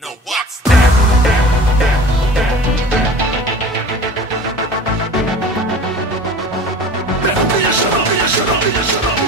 No, what's that? Shut up.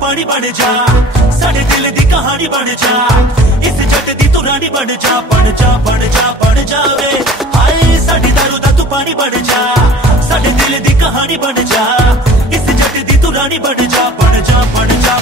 पानी बन जा साडे दिल दी कहानी बन जा इस जट दी तू रानी बन जा बन जा बन जा बन जावे हाय साडी दारू दा तू पानी बन जा साडे दिल दी कहानी बन जा इस जट दी तू रानी बन जा बन जा बन जा